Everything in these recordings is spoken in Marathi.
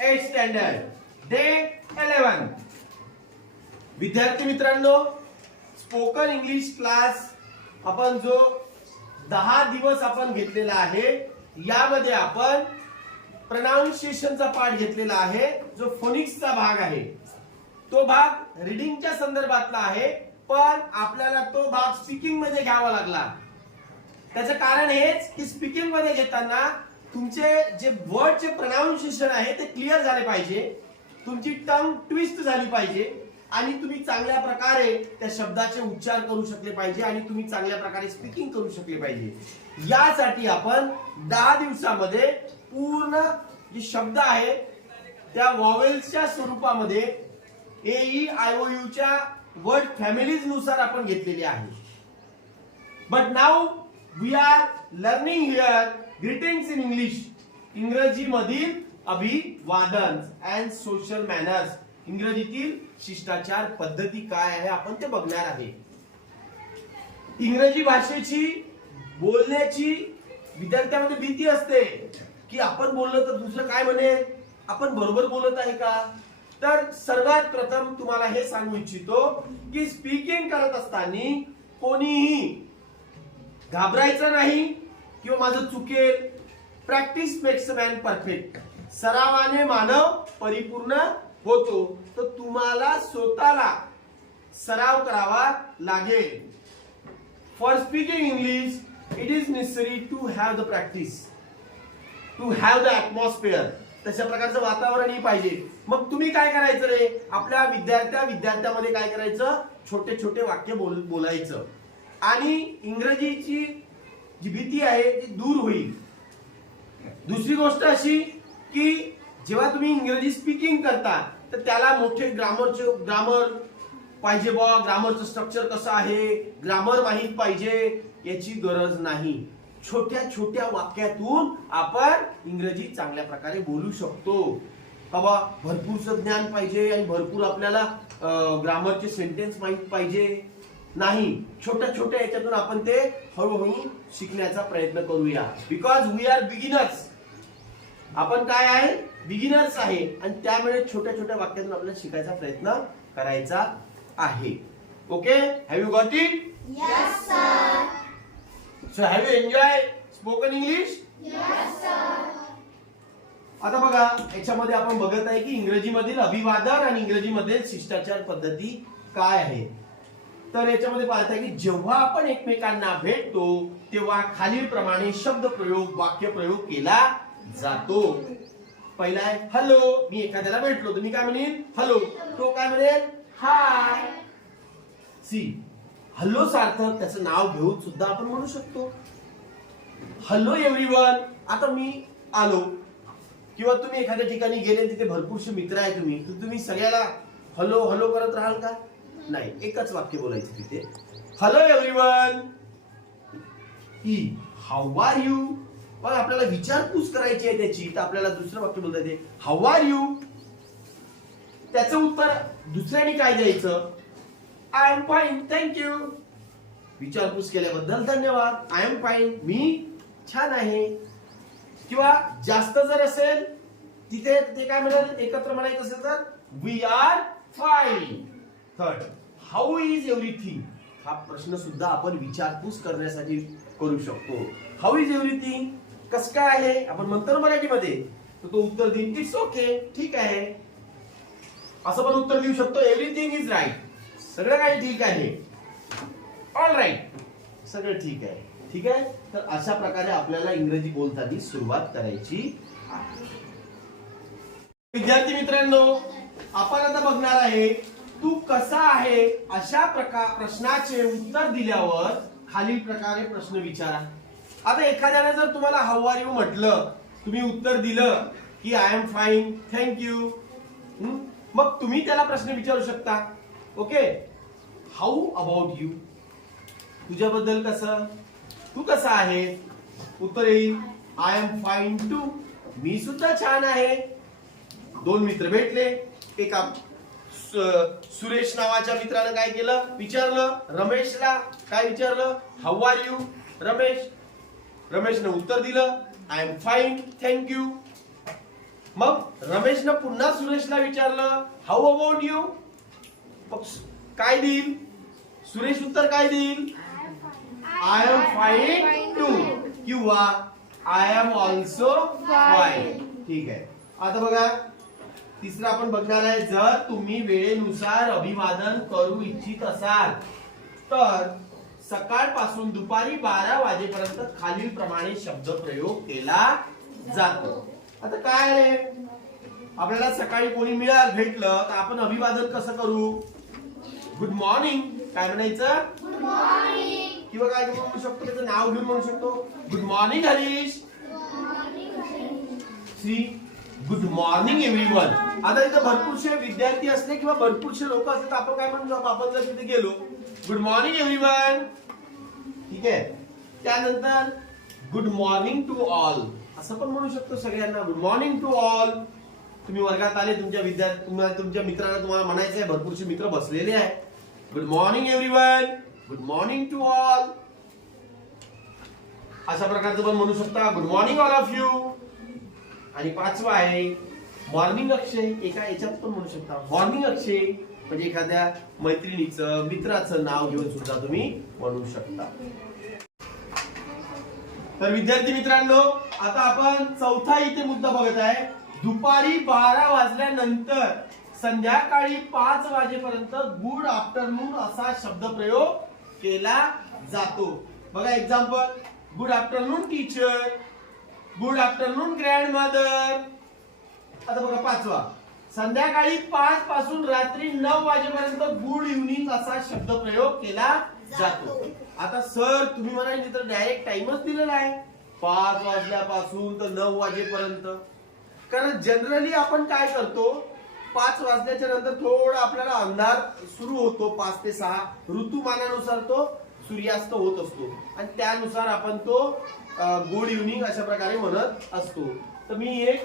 8th standard day 11. विद्यार्थी मित्रांनो, स्पोकन इंग्लिश क्लास आपण जो 10 दिवस आपण घेतलेला आहे, यामध्ये आपण प्रोनाउन्सिएशनचा पाठ घेतलेला आहे. जो फोनिक्सचा भाग आहे तो भाग रीडिंगच्या संदर्भातला आहे, पण आपल्याला तो भाग स्पीकिंग मध्ये घ्यावा लागला. त्याचं कारण हेच की स्पीकिंग मध्ये घेताना तुमचे जे वर्डचे प्रोनाउन्सिएशन आहे ते क्लिअर झाले पाहिजे, तुमची टंग ट्विस्ट झाली पाहिजे आणि तुम्ही चांगल्या प्रकारे त्या शब्दाचे उच्चार करू शकले पाहिजे आणि तुम्ही चांगल्या प्रकारे स्पीकिंग करू शकले पाहिजे. यासाठी आपण 10 दिवसामध्ये पूर्ण जे शब्द आहे त्या वॉवेल्सच्या स्वरूपामध्ये AEIOU च्या वर्ड फॅमिलीज नुसार आपण घेतलेले आहे. But now we are learning here greetings in English. इंग्रजी मधील अभिवादन अँड सोशल मॅनर्स. इंग्रजीतील शिष्टाचार पद्धती काय आहे आपण ते बघणार आहे. इंग्रजी भाषेची बोलण्याची विद्यार्थ्यांमध्ये भीती असते की आपण बोललो तर दुसरं काय म्हणेल, आपण बरोबर बोलत आहे का. तर सर्वात प्रथम तुम्हाला हे सांगू इच्छितो की स्पीकिंग करत असताना कोणीही घाबरायचं नाही किंवा माझं चुकेल. Practice makes a man perfect. सरावाने मानव परिपूर्ण होतो. तर तुम्हाला स्वतःला सराव करावा लागेल. For speaking English it is necessary to have the practice, to have the atmosphere. तशा प्रकारचं वातावरणही पाहिजे. मग तुम्ही काय करायचं रे, आपल्या विद्यार्थ्यामध्ये काय करायचं, छोटे छोटे वाक्य बोलायचं आणि इंग्रजीची जी भीती आहे ती दूर होईल. दुसरी गोष्ट अशी की जेव्हा तुम्ही इंग्रजी स्पीकिंग करता तर त्याला मोठे ग्रामर पाहिजे बा, ग्रामरचं स्ट्रक्चर कसं आहे, ग्रामर माहित पाहिजे, याची गरज नाही. छोट्या छोट्या वाक्यातून आपण इंग्रजी चांगल्या प्रकारे बोलू शकतो. बाबा भरपूरचं ज्ञान पाहिजे आणि भरपूर आपल्याला ग्रामरचे सेंटेन्स माहित पाहिजे नाही. छोट्या छोट्या याच्यातून आपण ते हळूहळू शिकण्याचा प्रयत्न करूया. Because we are beginners. आपण काय आहे, बिगिनर्स आहे आणि त्यामुळे छोट्या छोट्या वाक्यातून आपल्याला शिकायचा प्रयत्न करायचा आहे. Okay, have you got it? Yes, sir. So have you enjoy spoken English? Yes, sir. आता बघा, याच्यामध्ये आपण बघत आहे की इंग्रजीमधील अभिवादन आणि इंग्रजीमधील शिष्टाचार पद्धती काय आहे. तर याच्यामध्ये पाहताय की जेव्हा आपण एकमेकांना भेटतो तेव्हा खालील प्रमाणे शब्द प्रयोग, वाक्य प्रयोग केला जातो. पहिला आहे हॅलो. मी एखाद्याला भेटलो तर मी काय म्हणेन, हॅलो. तो काय म्हणेल, हाय. सी, हॅलो सार्थक त्याचं नाव घेऊन सुद्धा आपण म्हणू शकतो. Hello everyone. आता मी आलो किंवा तुम्ही एखाद्या ठिकाणी गेले तिथे भरपूरसे मित्र आहे तुम्ही सगळ्याला हॅलो हॅलो करत राहाल का? नाही, एकच वाक्य बोलायचं तिथे. Hello everyone. How are you. पण आपल्याला विचारपूस करायची आहे त्याची, तर आपल्याला दुसरं वाक्य बोलता येते, हाऊ आर यू. त्याचं उत्तर दुसऱ्याने काय द्यायचं, आय एम फाईन थँक्यू. विचारपूस केल्याबद्दल धन्यवाद. आय एम फाईन, मी छान आहे. किंवा जास्त जर असेल तिथे ते काय म्हणाल, एकत्र म्हणायचं असेल तर we are fine. Third, how is everything. हा प्रश्न सुद्धा आपण विचारपूस करण्यासाठी करू शकतो. हाऊ इज एव्हरीथिंग, कसं काय आहे, आपण म्हणतो ना मराठीमध्ये. तर तो उत्तर देईल इट्स ओके, ठीक आहे. असं पण उत्तर देऊ शकतो, एव्हरीथिंग इज राईट. सगळं काही ठीक आहे, ऑल राईट, सगळं ठीक आहे. ठीक आहे. तर अशा प्रकारे आपल्याला इंग्रजी बोलताना सुरुवात करायची आहे. विद्यार्थी मित्रांनो, आपण आता बघणार आहे तू कसा आहे अशा प्रश्नाचे उत्तर दिल्यावर खालील प्रकारे प्रश्न विचारा. आता एखाद्याने जर तुम्हाला हाऊ आर यू म्हटलं, तुम्ही उत्तर दिलं की आय एम फाईन थँक्यू, मग तुम्ही त्याला प्रश्न विचारू शकता. Okay, how about you. तुझ्याबद्दल कसं, तू कसा आहे. उत्तर येईल आय एम फाईन टू. मी सुद्धा छान आहे. दोन मित्र भेटले, एका सुरेश नावाच्या मित्रानं काय केलं, विचारलं रमेशला, काय विचारलं, हाऊ आर यू रमेश. रमेशने उत्तर दिलं आय एम फाईन थँक्यू. मग रमेशनं पुन्हा सुरेशला विचारलं हाऊ अबाउट यू, काय देईल सुरेश उत्तर काय देईल, आय एम फाईन टू किंवा आय एम ऑल्सो फाईन. ठीक आहे. आता बघा तिसरं आपण बघणार आहे, जर तुम्ही वेळेनुसार अभिवादन करू इच्छित असाल तर सकाळपासून दुपारी 12 वाजेपर्यंत खालील प्रमाणे शब्द प्रयोग केला जातो. आता काय रे, आपल्याला सकाळी कोणी भेटलं तर आपण अभिवादन कसं करू, गुड मॉर्निंग काय म्हणायचं, गुड मॉर्निंग. किंवा काय म्हणू शकतो, त्याचं नाव घेऊन म्हणू शकतो, good morning Harish, Shri, good morning everyone. आता इथं भरपूरसे विद्यार्थी असले किंवा भरपूरसे लोक असले तर आपण काय म्हणू, आपण जर तिथे गेलो गुड मॉर्निंग एव्हरीवन, ठीक आहे. त्यानंतर गुड मॉर्निंग टू ऑल असं पण म्हणू शकतो सगळ्यांना, गुड मॉर्निंग टू ऑल. तुम्ही वर्गात आले, तुमच्या तुमच्या मित्रांना तुम्हाला म्हणायचं आहे, भरपूरसे मित्र बसलेले आहे, good morning everyone, good morning to all. अशा प्रकारचं पण म्हणू शकता, good morning all of you. आणि पाचवा आहे मॉर्निंग अक्षय, एका याच्यात पण म्हणू शकता मॉर्निंग अक्षय, म्हणजे एखाद्या मैत्रिणीचं मित्राचं नाव घेऊन सुद्धा तुम्ही म्हणू शकता. तर विद्यार्थी मित्रांनो, आता आपण चौथा इथे मुद्दा बघत आहे, दुपारी 12 वाजल्यानंतर संध्याकाळी 5 वाजेपर्यंत गुड आफ्टरनून असा शब्दप्रयोग केला जातो. बघा example, good afternoon teacher, good afternoon grandmother. आता बघा पाचवा, संध्याकाळी 5 पासून रात्री 9 वाजेपर्यंत गुड इव्हनिंग असा शब्दप्रयोग केला जातो. आता सर तुम्ही म्हणाल तर डायरेक्ट टाइमच दिलेला आहे 5 वाजल्यापासून तर 9 वाजेपर्यंत, कारण जनरली आपण काय करतो, 5 वाजल्याच्या नंतर थोडा आपल्याला अंधार सुरू होतो, 5 ते 6 ऋतुमानानुसार तो सूर्यास्त होत असतो आणि त्यानुसार आपण तो गुड इव्हनिंग अशा प्रकारे म्हणत असतो. तर मी एक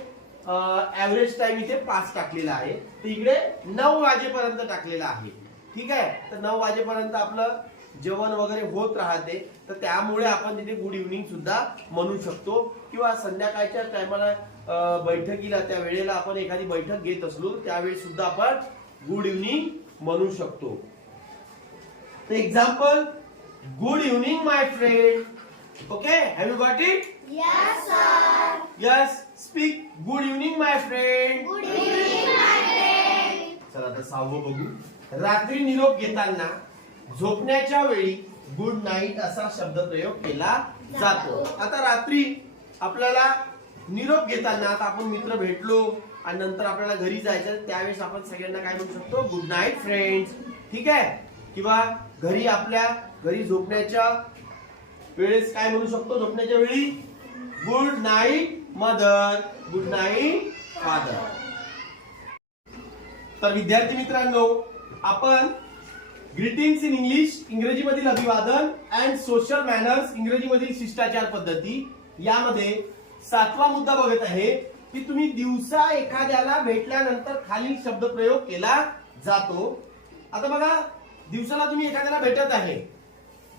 ऍव्हरेज टाइम इथे 5 टाकलेला आहे, तर इकडे 9 वाजेपर्यंत टाकलेला आहे. ठीक आहे. तर 9 वाजेपर्यंत आपलं जेवण वगैरे होत राहते, तर त्यामुळे आपण तिथे गुड इव्हनिंग सुद्धा म्हणू शकतो. किंवा संध्याकाळच्या टायमाला बैठकीला त्या वेळेला आपण एखादी बैठक घेत असलो त्यावेळी सुद्धा आपण गुड इव्हनिंग म्हणू शकतो. तर example, good evening my friend. Okay, have you got it? Yes, sir. Yes, speak good evening my friend. Good evening, my friend. चला आता 6वं बघू. रात्री निरोप घेताना झोपण्याच्या वेळी गुड नाईट असा शब्दप्रयोग केला जातो. आता रात्री आपल्याला निरोप घेताना, आता आपण मित्र भेटलो आणि नंतर आपल्याला घरी जायचं त्यावेळेस आपण सगळ्यांना काय म्हणू शकतो, गुड नाईट फ्रेंड्स. ठीक आहे. किंवा घरी आपल्या घरी झोपण्याच्या वेळेस काय म्हणू शकतो, झोपण्याच्या वेळी good night mother, good night father. तर विद्यार्थी मित्रांनो, आपण ग्रीटिंग्स इन इंग्लिश इंग्रजीमधील अभिवादन अँड सोशल मॅनर्स इंग्रजीमधील शिष्टाचार पद्धती यामध्ये 7वा मुद्दा बघत आहे की तुम्ही दिवसा एखाद्याला भेटल्यानंतर खालील शब्दप्रयोग केला जातो. आता बघा, दिवसाला तुम्ही एखाद्याला भेटत आहे,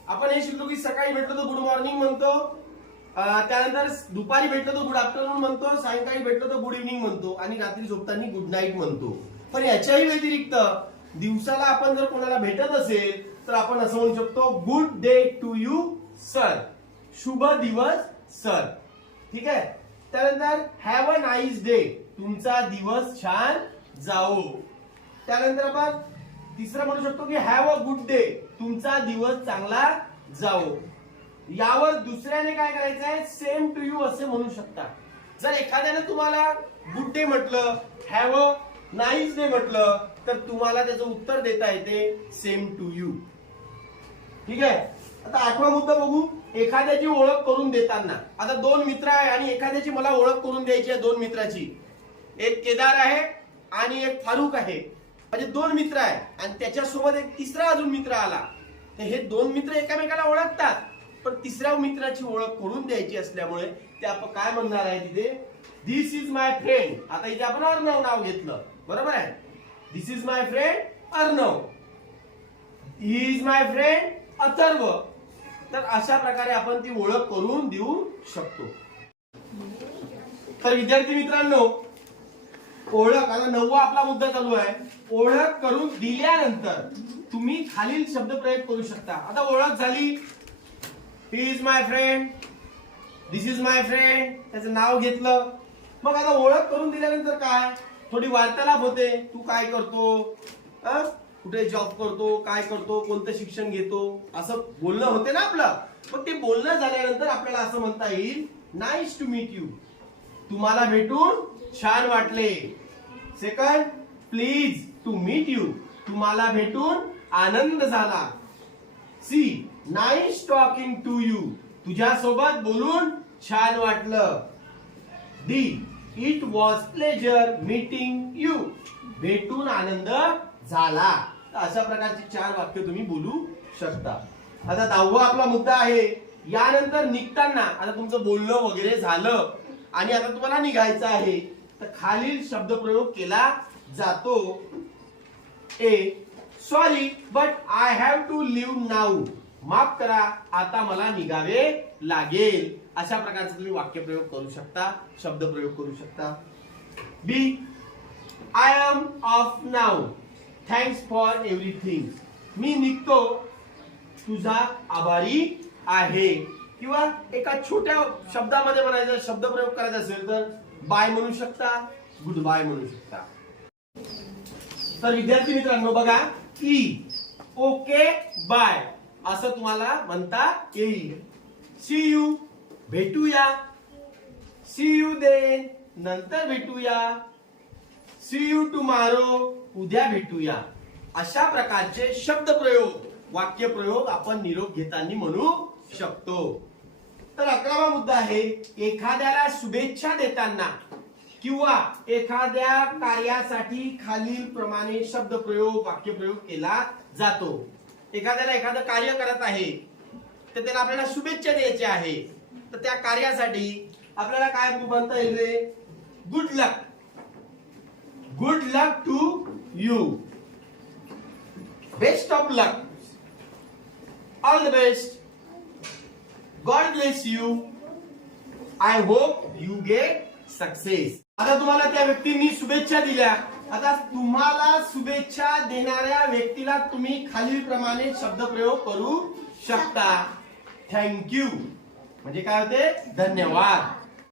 आपण हे शिकलो की सकाळी भेटलो तर गुड मॉर्निंग म्हणतो, त्यानंतर दुपारी भेटलो तर गुड आफ्टरनून म्हणतो, सायंकाळी भेटलो तर गुड इव्हनिंग म्हणतो आणि रात्री झोपताना गुड नाईट म्हणतो. पण याच्याही व्यतिरिक्त दिवसाला आपण जर कोणाला भेटत असेल तर आपण असं म्हणू शकतो, good day to you sir, शुभ दिवस सर. ठीक आहे. त्यानंतर हॅव अ नाईस डे, तुमचा दिवस छान जाओ. त्यानंतर आपण तिसरं म्हणू शकतो की हॅव अ गुड डे, तुमचा दिवस चांगला जाओ. यावर दुसऱ्याने काय करायचं आहे, सेम टू यू असे म्हणू शकता. जर एखाद्याने तुम्हाला गुड डे म्हटलं, हॅव अ नाईस डे म्हटलं, तर तुम्हाला त्याचं उत्तर देता येते सेम टू यू. ठीक आहे. आता 8वा मुद्दा बघू, एखाद्याची ओळख करून देताना. आता 2 मित्र आहे आणि एखाद्याची मला ओळख करून द्यायची आहे 2 मित्राची. एक केदार आहे आणि एक फारुक आहे, म्हणजे 2 मित्र आहे आणि त्याच्यासोबत एक तिसरा अजून मित्र आला. तर हे 2 मित्र एकामेकाला ओळखतात, पण तिसऱ्या मित्राची ओळख करून द्यायची असल्यामुळे ते आपण काय म्हणणार आहे तिथे, दिस इज माय फ्रेंड. आता इथे आपण अर्णव नाव घेतलं, बरोबर आहे. This is my friend Arnav, he is my friend Atharva. तर अशा प्रकारे आपण ती ओळख करून देऊ शकतो. तर विद्यार्थी मित्रांनो, ओळख, आता 9वा आपला मुद्दा चालू आहे. ओळख करून दिल्यानंतर तुम्ही खालील शब्दप्रयोग करू शकता. आता ओळख झाली, ही is my friend, this is my friend, त्याचं नाव घेतलं. मग आता ओळख करून दिल्यानंतर काय, थोडी वार्तालाप होते. तू काय करतो, कुठे जॉब करतो, काय करतो, कोणतं शिक्षण घेतो, असं बोलणं होते ना आपलं. मग ते बोलणं झाल्यानंतर आपल्याला असं म्हणता येईल, नाईस टू मीट यू, तुम्हाला भेटून छान वाटले. Second, please to meet you, तुम्हाला भेटून आनंद झाला. C, nice talking to you, तुझ्यासोबत बोलून छान वाटलं. D, it was pleasure meeting you, भेटून आनंद झाला. तर अशा प्रकारची 4 वाक्य तुम्ही बोलू शकता. आता 10वा आपला मुद्दा आहे, यानंतर निघताना आता तुमचं बोलणं वगैरे झालं आणि आता तुम्हाला निघायचं आहे, तर खालील शब्दप्रयोग केला जातो. A, sorry but I have to leave now, माफ करा आता मला निघावे लागेल. अशा प्रकारचे तुम्ही वाक्यप्रयोग करू शकता, शब्दप्रयोग करू शकता. B, I am off now, thanks for everything, मी निघतो, तुझा आभारी आहे. किंवा एका छोट्या शब्दामध्ये म्हणायचं, शब्दप्रयोग करायचा असेल तर बाय म्हणू शकता, गुड बाय म्हणू शकता. तर विद्यार्थी मित्रांनो बघा, ई, ओके बाय असं तुम्हाला म्हणता येईल. सी यू, भेटूया. सी यू देन, नंतर भेटूया. सी यू टुमारो, उद्या भेटूया. अशा प्रकारचे शब्दप्रयोग, वाक्यप्रयोग आपण निरोप घेताना म्हणू शकतो. तर 11वा मुद्दा आहे, एखाद्याला शुभेच्छा देताना किंवा एखाद्या कार्यासाठी खालील प्रमाणे शब्दप्रयोग, वाक्यप्रयोग केला जातो. एखाद्याला एखादं कार्य करत आहे, तर त्याला आपल्याला शुभेच्छा द्यायच्या आहे, तर त्या कार्यासाठी आपल्याला काय म्हणता येईल रे, good luck, good luck to you, best of luck, all the best, God bless you, I hope you get success. आता तुम्हाला त्या व्यक्तींनी शुभेच्छा दिल्या, आता तुम्हाला शुभेच्छा देणाऱ्या व्यक्तीला तुम्ही खालील प्रमाणे शब्दप्रयोग करू शकता. थँक्यू म्हणजे काय होते, धन्यवाद.